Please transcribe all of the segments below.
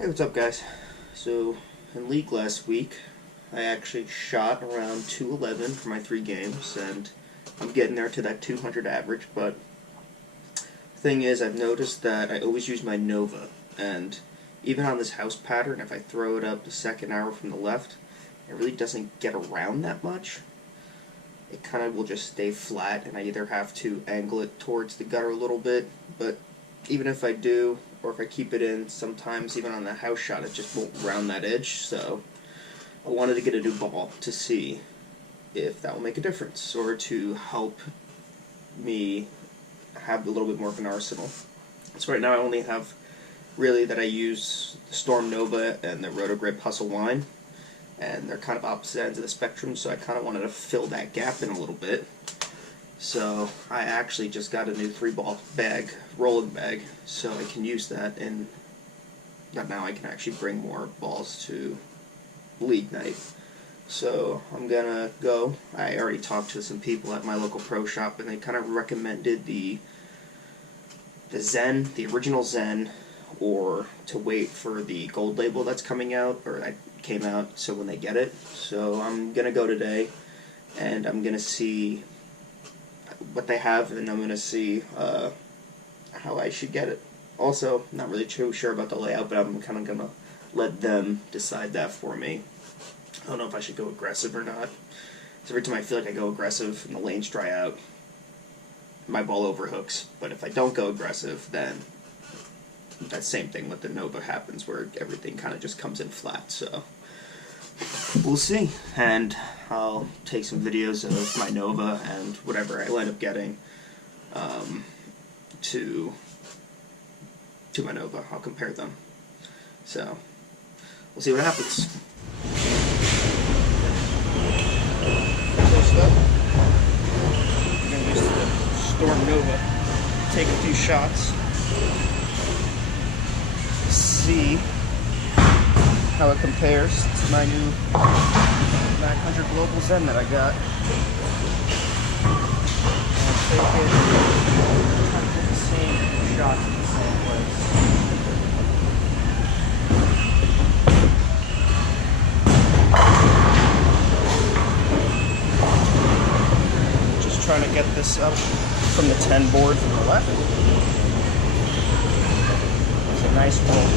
Hey, what's up, guys? So, in League last week, I actually shot around 211 for my 3 games, and I'm getting there to that 200 average, but the thing is, I've noticed that I always use my Nova, and even on this house pattern, if I throw it up the second arrow from the left, it really doesn't get around that much. It kind of will just stay flat, and I either have to angle it towards the gutter a little bit, but even if I do, or if I keep it in, sometimes even on the house shot it just won't round that edge, so I wanted to get a new ball to see if that will make a difference, or to help me have a little bit more of an arsenal. So right now I only have, really, that I use the Storm Nova and the Rotogrip Hustle Line, and they're kind of opposite ends of the spectrum, so I kind of wanted to fill that gap in a little bit. So I actually just got a new 3-ball bag, rolling bag, so I can use that, and now I can actually bring more balls to League night. So I'm gonna go. I already talked to some people at my local pro shop, and they kind of recommended the Zen, the original Zen, or to wait for the gold label that's coming out, or that came out, so when they get it. So I'm gonna go today, and I'm gonna see what they have, and I'm going to see how I should get it. Also, not really too sure about the layout, but I'm kind of going to let them decide that for me. I don't know if I should go aggressive or not. So every time I feel like I go aggressive and the lanes dry out, my ball overhooks. But if I don't go aggressive, then that same thing with the Nova happens, where everything kind of just comes in flat. So we'll see, and I'll take some videos of my Nova and whatever I end up getting to my Nova. I'll compare them. So we'll see what happens. First up, I'm going to use the Storm Nova. Take a few shots. See how it compares to my new 900 Global Zen that I got. And take it, try to get the same shots in the same place. Just trying to get this up from the 10 board from the left. It's a nice roll.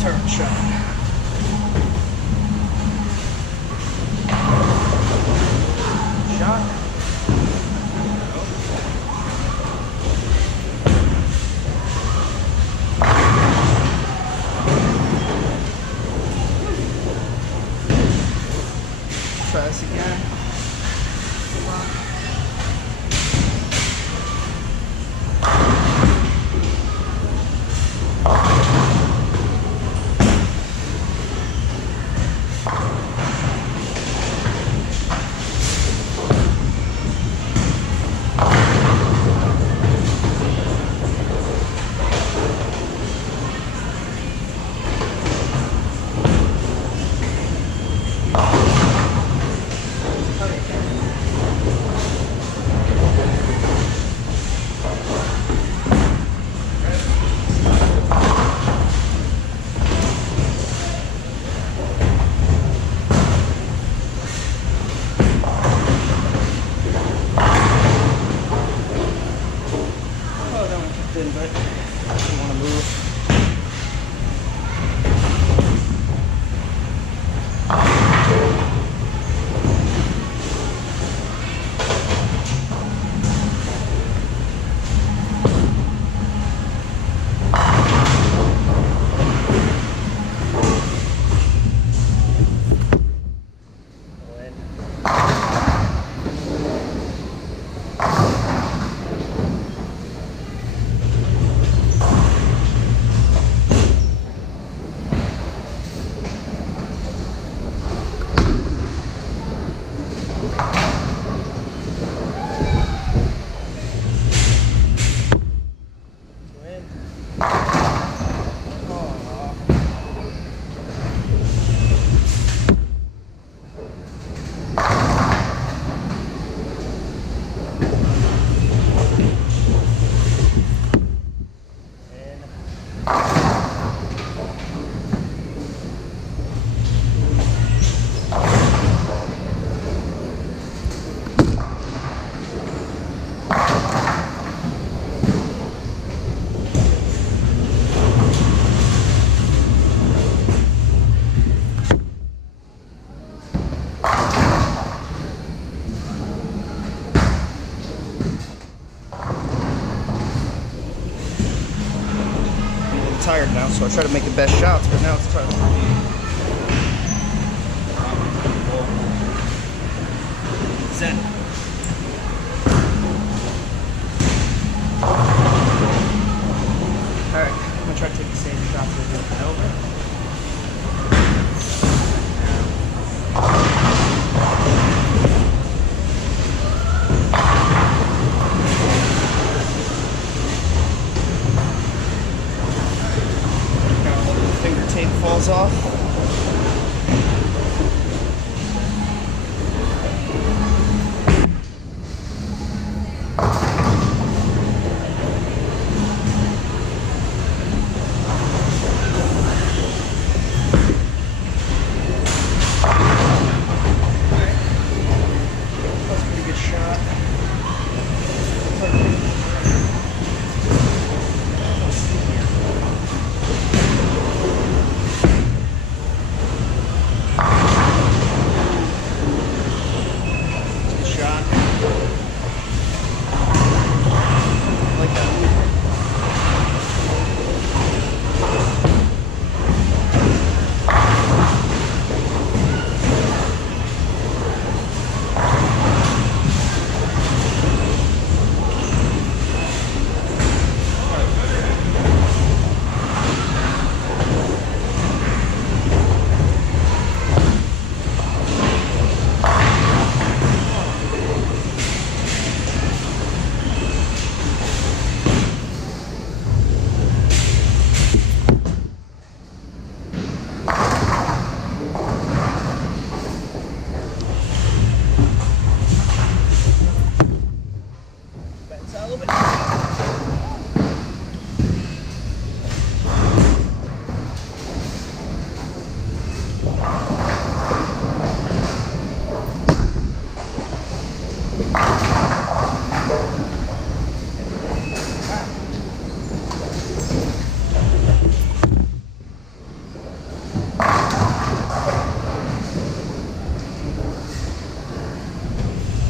Terrible shot. Try this again. so I try to make the best shots, but now it's tough. Zen. Alright, I'm gonna try to take the same shot over and over. Finger tape falls off.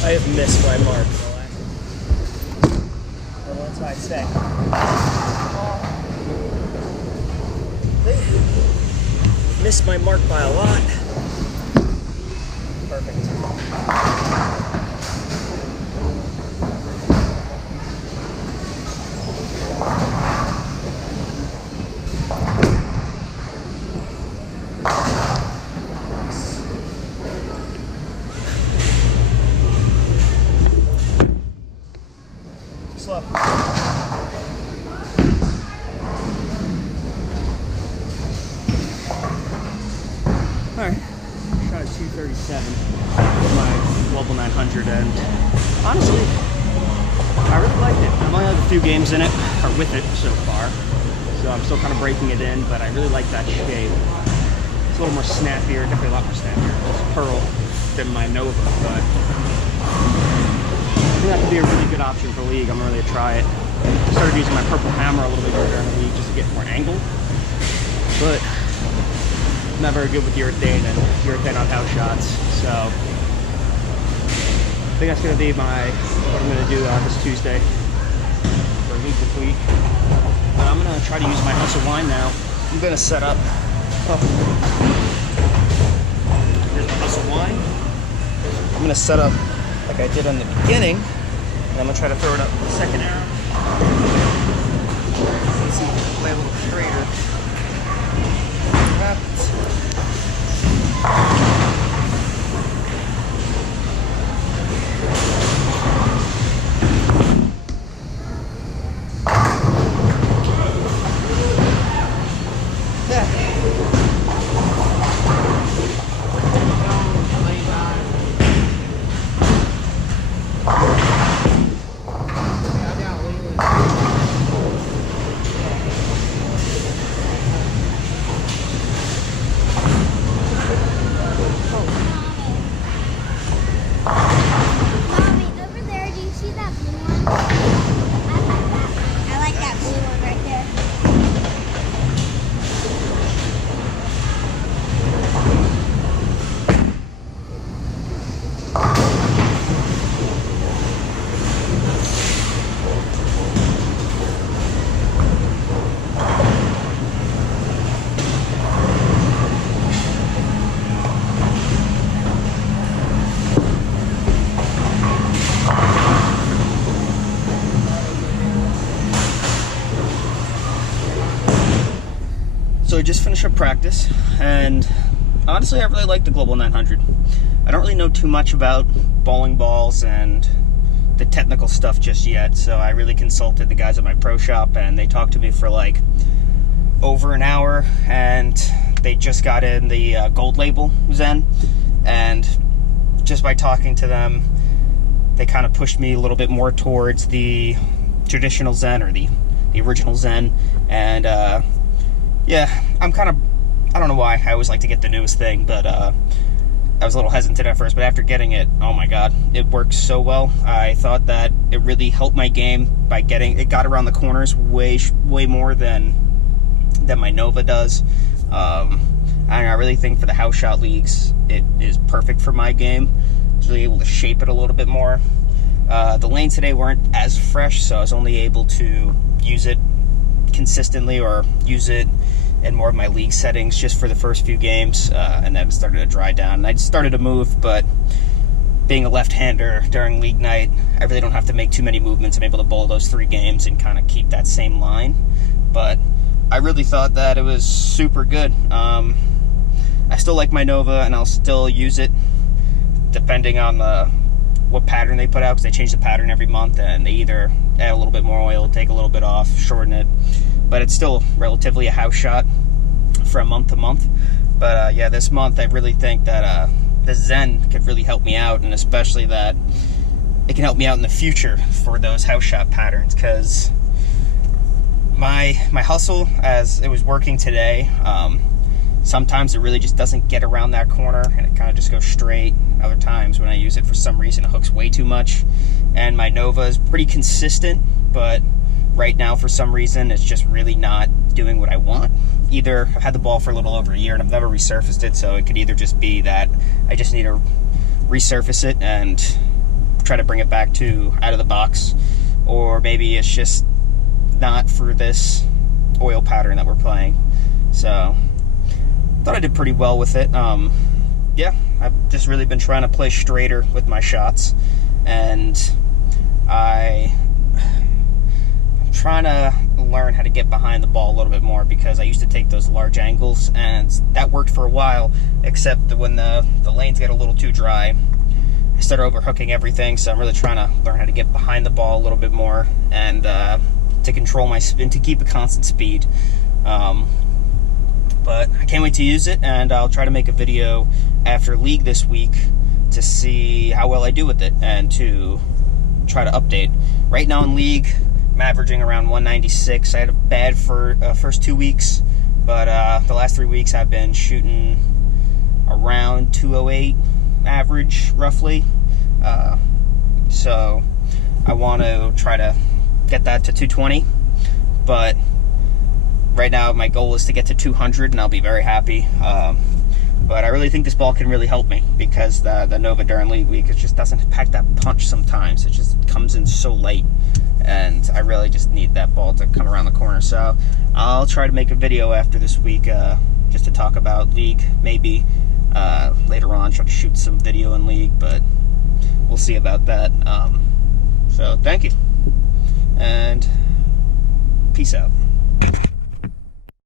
I have missed my mark. Or once I say. Missed my mark by a lot. Perfect. Slow. Alright, shot at 237 with my Wobble 900, and honestly, I really liked it. I've only had a few games in it, or with it so far, so I'm still kind of breaking it in, but I really like that shape. It's a little more snappier, definitely a lot more snappier. It's Pearl than my Nova, but I think that could be a really good option for League. I'm really gonna try it. I started using my Purple Hammer a little bit during the League just to get more angle, but I'm not very good with urethane and urethane on house shots, so I think that's gonna be what I'm gonna do this Tuesday for League this week. But I'm gonna try to use my Hustle Wine now. I'm gonna set up. Here's my Hustle Wine. I'm gonna set up like I did on the beginning, and I'm gonna try to throw it up the second arrow. See if we can play a little straighter. What happens? finish up practice, and honestly, I really like the Global 900. I don't really know too much about bowling balls and the technical stuff just yet, so I really consulted the guys at my pro shop, and they talked to me for like over an hour, and they just got in the gold label Zen, and just by talking to them, they kind of pushed me a little bit more towards the traditional Zen, or the original Zen, and yeah, I'm kind of, I don't know why, I always like to get the newest thing, but I was a little hesitant at first, but after getting it, oh my god, it works so well. I thought that it really helped my game by it got around the corners way more than my Nova does. I really think for the house shot leagues, it is perfect for my game. I was really able to shape it a little bit more. The lanes today weren't as fresh, so I was only able to use it consistently, or use it in more of my league settings just for the first few games, and then it started to dry down. And I started to move, but being a left-hander during league night, I really don't have to make too many movements. I'm able to bowl those 3 games and kind of keep that same line. But I really thought that it was super good. I still like my Nova, and I'll still use it depending on what pattern they put out, because they change the pattern every month, and they either add a little bit more oil, take a little bit off, shorten it. But it's still relatively a house shot from month to month. But yeah, this month I really think that the Zen could really help me out, and especially that it can help me out in the future for those house shot patterns, because my hustle, as it was working today, sometimes it really just doesn't get around that corner, and it kind of just goes straight. Other times when I use it, for some reason it hooks way too much, and my Nova is pretty consistent, but right now for some reason it's just really not doing what I want. Either I've had the ball for a little over a year and I've never resurfaced it, so it could either just be that I just need to resurface it and try to bring it back to out of the box, or maybe it's just not for this oil pattern that we're playing. So thought I did pretty well with it. Yeah, I've just really been trying to play straighter with my shots, and I'm trying to learn how to get behind the ball a little bit more, because I used to take those large angles, and that worked for a while, except that when the lanes get a little too dry, I started overhooking everything. So I'm really trying to learn how to get behind the ball a little bit more, and to control my spin, to keep a constant speed. But I can't wait to use it, and I'll try to make a video after league this week to see how well I do with it, and to try to update. Right now in league, I'm averaging around 196. I had a bad first 2 weeks, but the last 3 weeks I've been shooting around 208 average, roughly. So I want to try to get that to 220, but right now my goal is to get to 200, and I'll be very happy. But I really think this ball can really help me, because the Nova during league week, it just doesn't pack that punch sometimes. It just comes in so late, and I really just need that ball to come around the corner. So I'll try to make a video after this week, just to talk about league. Maybe later on try to shoot some video in league, but we'll see about that. So thank you, and peace out.